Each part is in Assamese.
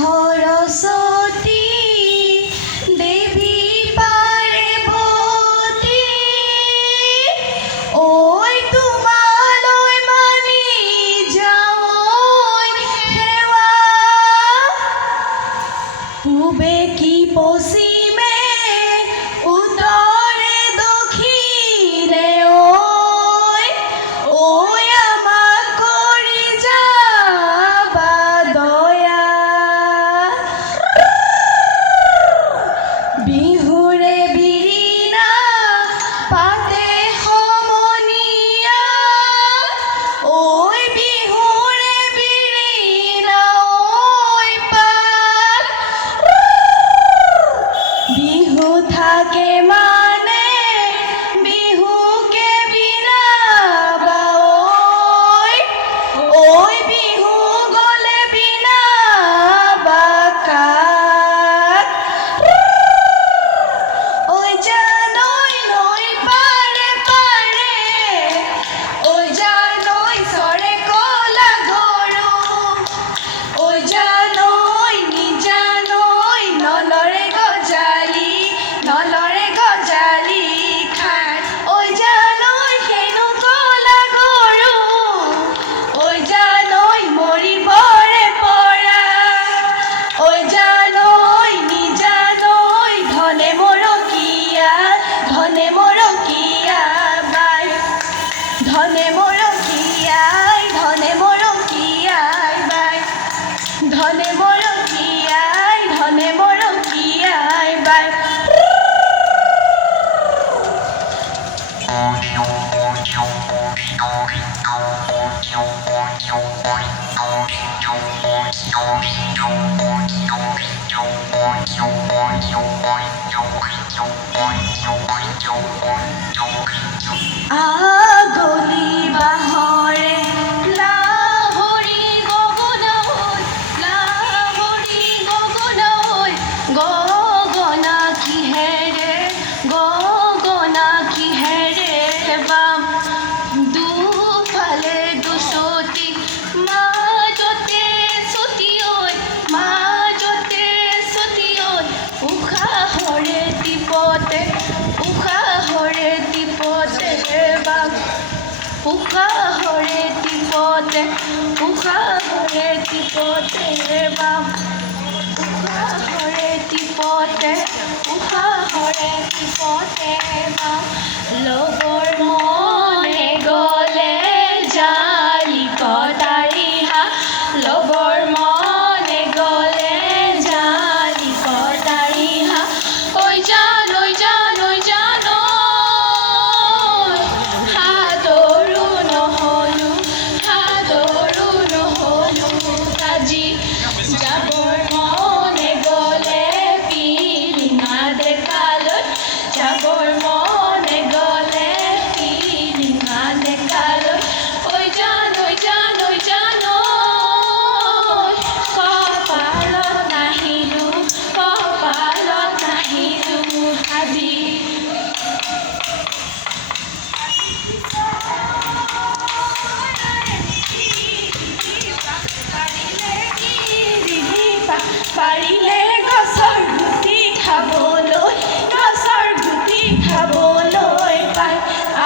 সৰস্বতী দেৱী পাৰ্বতী ঐ তোমালৈ মানি যাওঁ সেৱা পূবে কি পশ্চিমে উত্তৰে দক্ষিণে আমাক কৰি যাবা দয়া বিহুৰে বিৰিণা পাতে সমনীয়া বিহুৰে বিৰিণা পাত বিহু থাকে মানে বিহুকে বিনাবা বিহু গলে বিনাবা কাক জানৈ নৈ পাৰে পাৰে জানৈ চৰে কলা গৰু জানৈ নিজানৈ নলৰে গজালি খাই জানৈ হেনো কলা গৰু জানৈ মৰিবৰে পৰা জানৈ নিজানৈ ধনে মৰকীয়া বাই ধনে মৰকীয়াই বাই ধনে মৰকীয়াই বাই আগলি বাঁহৰে লাহৰি গগনাই গগনা কিহেৰে বাম দুফালে দুচুটি মাজতে চুটি উশাহৰে টিপতে বাম উশাহৰে টিপতে বাম উশাহৰে টিপতে বাম লগৰ মনে গলে জালি কটাৰিহা লগৰ মনে গলে জালি কটাৰিহা জানৈ সাদৰো নহলো আজি যাবৰ মনে গলে পিলিঙা ডেকালৈ যাবৰ মনে গলে পিলিঙা ডেকালৈ জানৈ কপালত নাহিলো আজি পাৰিলে গছৰ গুটি খাবলৈ পাই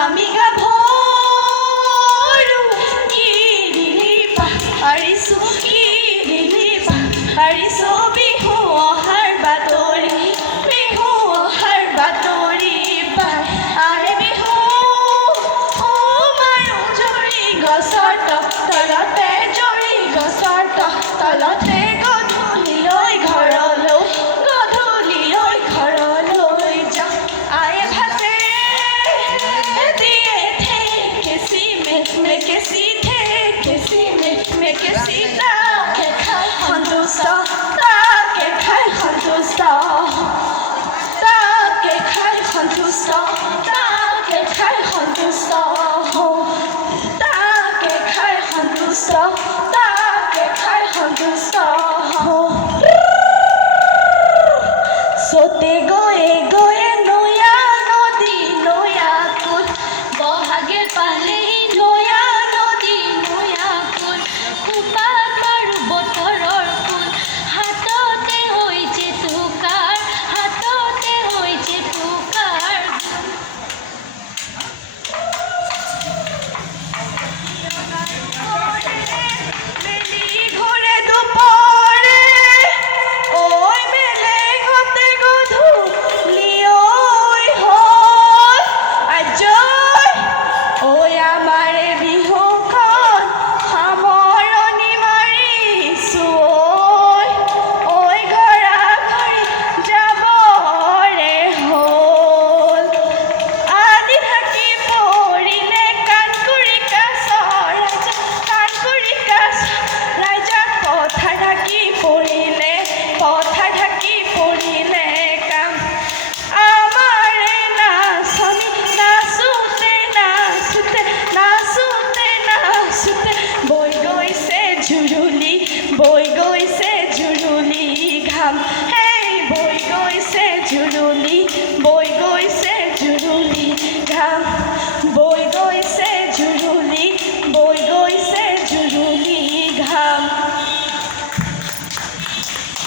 আমি গাভৰু কি দিলি পাৰিছো বিহু অহাৰ বাতৰি পাই আৰে বিহু মাৰো জৰি গছৰ তলতে গধূলিলৈ ঘৰলৈ যাওঁ আয়ে ভাতে দিয়ে কেঁচি মেকেচি তাকে খাই সন্তুষ্ট सोते गए नया नदी नया कुल बहागे पाले नया नदी नया कुल खुपा कर बतरर कुल हाथ বৈ গৈছে জুৰুলি ঘাম